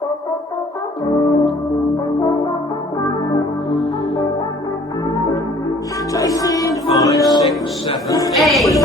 Five, six, seven, eight.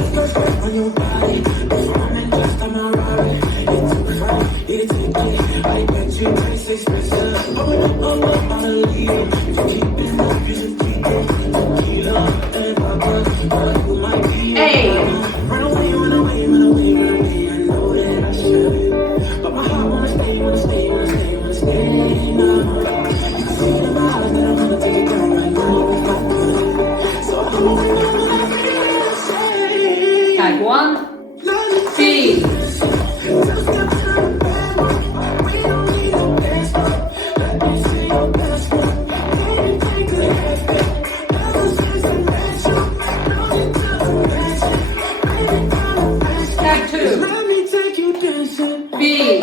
Tag 1, B. Tag 2, B.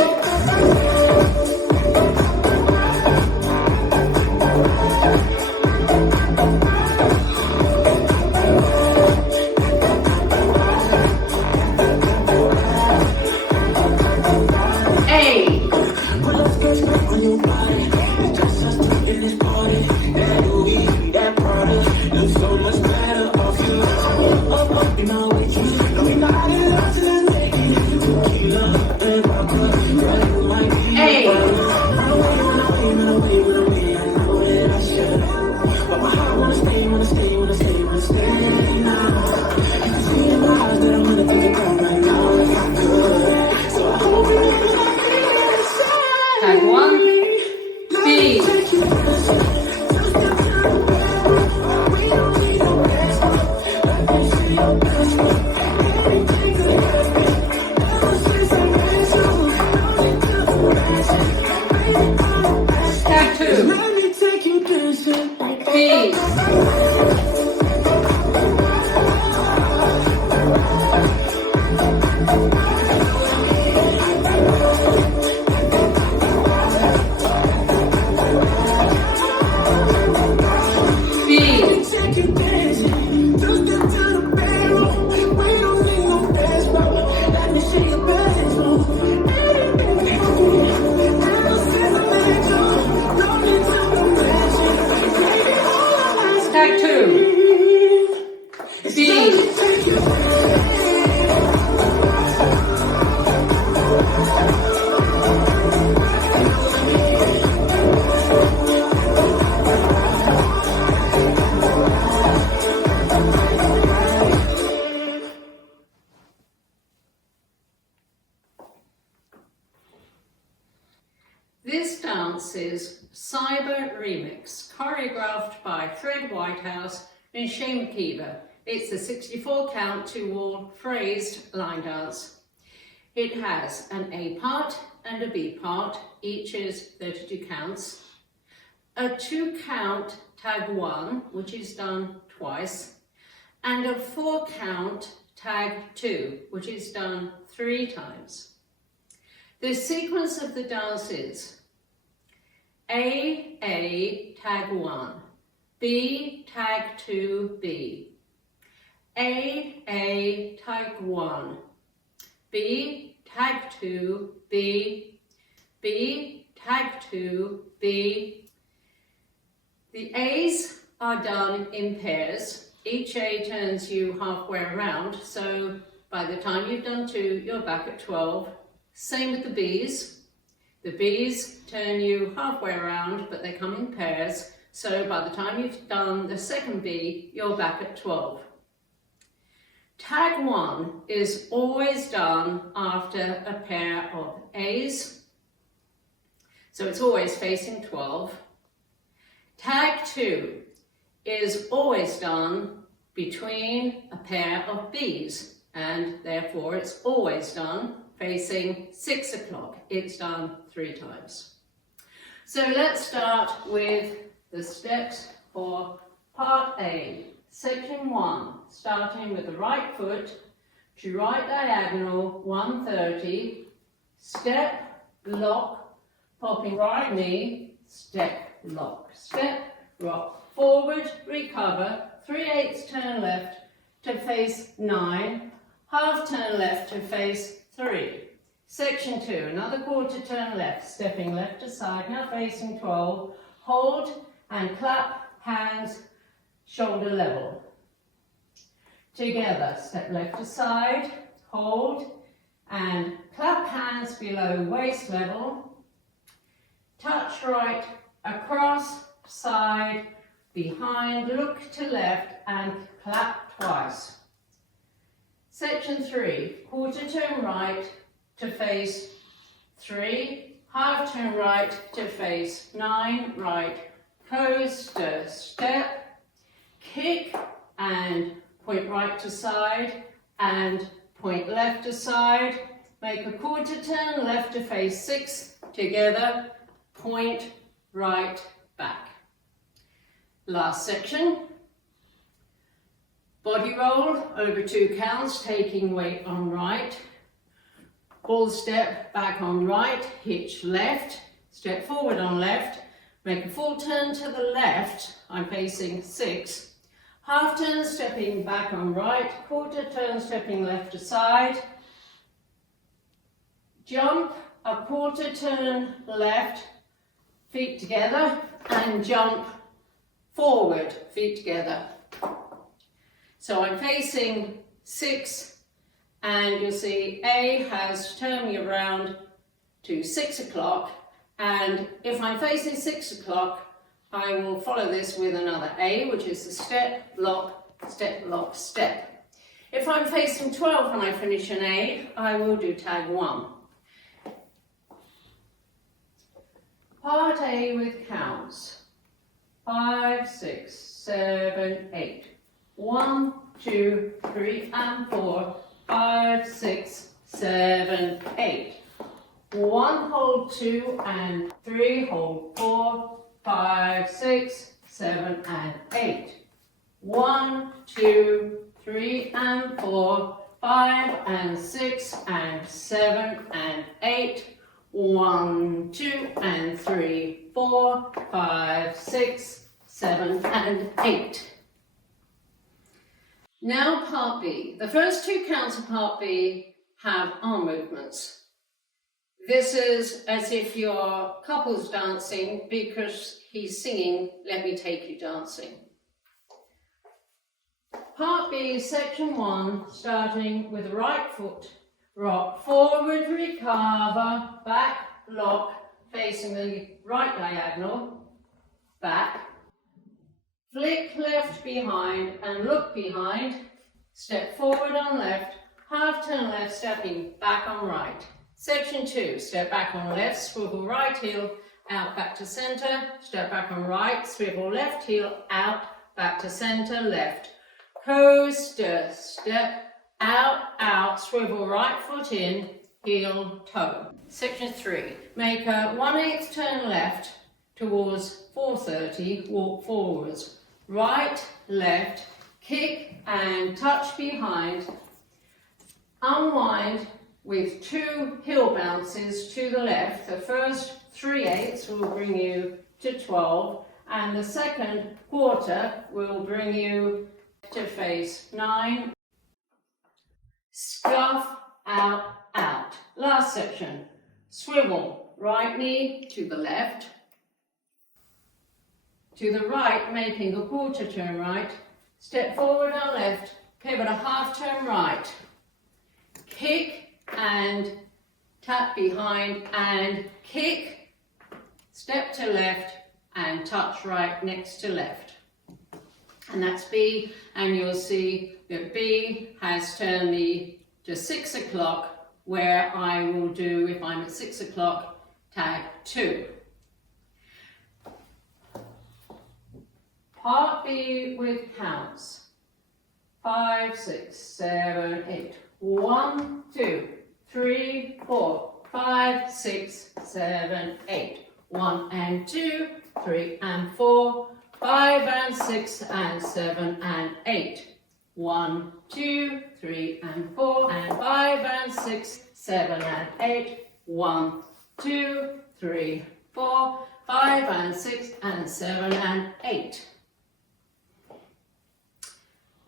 Tag 1, B. Tag 2, B. Tag 2, B. This dance is Cyber Remix, choreographed by Fred Whitehouse and Shane McKeever. It's a 64 count 2-wall phrased line dance. It has an A part and a B part, each is 32 counts. A 2 count tag 1, which is done twice, and a 4 count tag 2, which is done 3 times. The sequence of the dance is A, tag 1, B, tag 2, B, A, tag 1, B, tag 2, B, B, tag 2, B. The A's are done in pairs. Each A turns you halfway around, so by the time you've done 2, you're back at 12. Same with the B's. The B's turn you halfway around, but they come in pairs. So by the time you've done the second B, you're back at 12. Tag 1 is always done after a pair of A's. So it's always facing 12. Tag 2 is always done between a pair of B's, and therefore it's always done facing 6 o'clock. It's done 3 times. So let's start with the steps for part A, section 1, starting with the right foot to right diagonal 130, step, lock, popping right knee, step, lock, step, rock, forward, recover, 3/8 turn left to face 9, half turn left to face 3, Section 2, another quarter turn left, stepping left to side, now facing 12, hold and clap, hands shoulder level. Together, step left to side, hold and clap hands below waist level, touch right, across, side, behind, look to left and clap twice. Section 3, quarter turn right to face 3, half turn right to face 9, right, coaster, step, kick and point right to side and point left to side, make a quarter turn left to face 6, together, point right back. Last section, body roll over 2 counts, taking weight on right, ball step back on right, hitch left, step forward on left, make a full turn to the left, I'm facing 6, half turn stepping back on right, quarter turn stepping left to side, jump, a quarter turn left, feet together, and jump forward, feet together. So I'm facing 6, and you'll see A has turned me around to 6 o'clock, and if I'm facing 6 o'clock, I will follow this with another A, which is the step, lock, step, lock, step. If I'm facing 12 when I finish an A, I will do tag 1. Part A with counts. 5, 6, 7, 8. 1, 2, 3 and 4. 5, 6, 7, 8. 1, hold 2 and 3, hold 4. 5, 6, 7 and 8. 1, 2, 3 and 4. 5 and 6 and 7 and 8. 1, 2 and 3, 4, 5, 6, 7 and 8. Now part B. The first 2 counts of part B have arm movements. This is as if you're couples dancing because he's singing, "Let me take you dancing." Part B, section 1, starting with the right foot, rock forward, recover, back, lock, facing the right diagonal, back, flick left behind and look behind, step forward on left, half turn left, stepping back on right. Section 2, step back on left, swivel right heel, out, back to centre, step back on right, swivel left heel, out, back to centre, left. Coaster, step, out, out, swivel right foot in, heel, toe. Section 3, make a 1/8 turn left towards 4:30, walk forwards. Right, left, kick and touch behind, unwind with 2 heel bounces to the left. The first 3/8 will bring you to 12 and the second quarter will bring you to face 9. Scuff, out, out. Last section, swivel, right knee to the left, to the right, making a quarter turn right, step forward on left, pivot a half turn right, kick and tap behind and kick, step to left and touch right next to left. And that's B, and you'll see that B has turned me to 6 o'clock, where I will do, if I'm at 6 o'clock, tag 2. Part B with counts. 5, 6, 7, 8. 1, 2, 3, 4, 5, 6, 7, 8. 1 and 2, 3 and 4, 5 and 6 and 7 and 8. 1, 2, 3 and 4 and 5 and 6, 7 and 8. 1, 2, 3, 4, 5 and 6 and 7 and 8.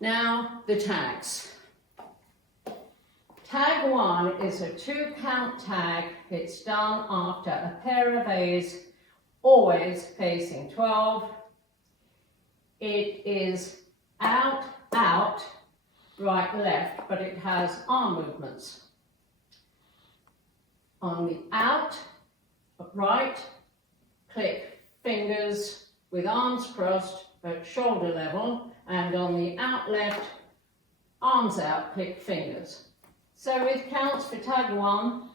Now the tags. Tag 1 is a 2-count tag. It's done after a pair of A's, always facing 12. It is out, out, right, left, but it has arm movements. On the out, right, click fingers with arms crossed at shoulder level, and on the out left, arms out, click fingers. So it counts for tag 1,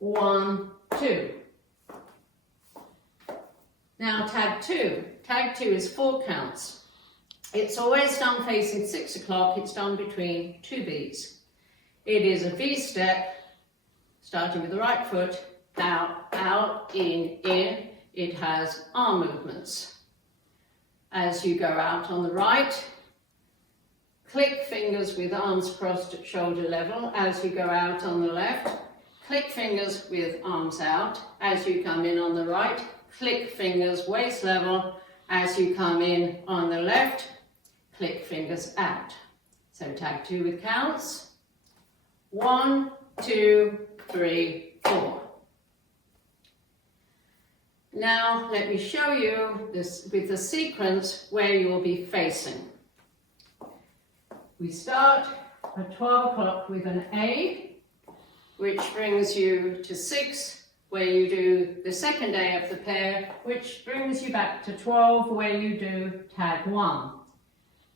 1, 2. Now tag 2. Tag 2 is 4 counts. It's always done facing 6 o'clock. It's done between 2 beats. It is a V step, starting with the right foot, out, out, in. It has arm movements. As you go out on the right, click fingers with arms crossed at shoulder level. As you go out on the left, click fingers with arms out. As you come in on the right, click fingers waist level. As you come in on the left, click fingers out. So tag 2 with counts. 1, 2, 3, 4. Now let me show you this with the sequence where you will be facing. We start at 12 o'clock with an A, which brings you to 6, where you do the second A of the pair, which brings you back to 12, where you do tag 1.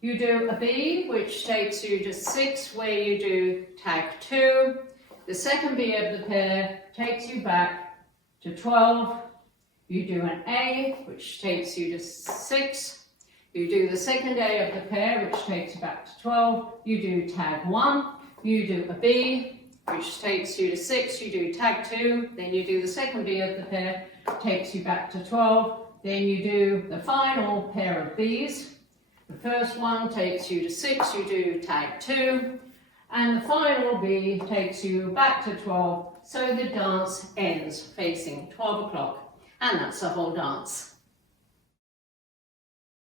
You do a B, which takes you to 6, where you do tag 2. The second B of the pair takes you back to 12. You do an A, which takes you to 6. You do the second A of the pair, which takes you back to 12. You do tag 1. You do a B, which takes you to 6. You do tag 2. Then you do the second B of the pair, takes you back to 12. Then you do the final pair of Bs. The first one takes you to 6. You do tag 2. And the final B takes you back to 12. So the dance ends facing 12 o'clock. And that's the whole dance.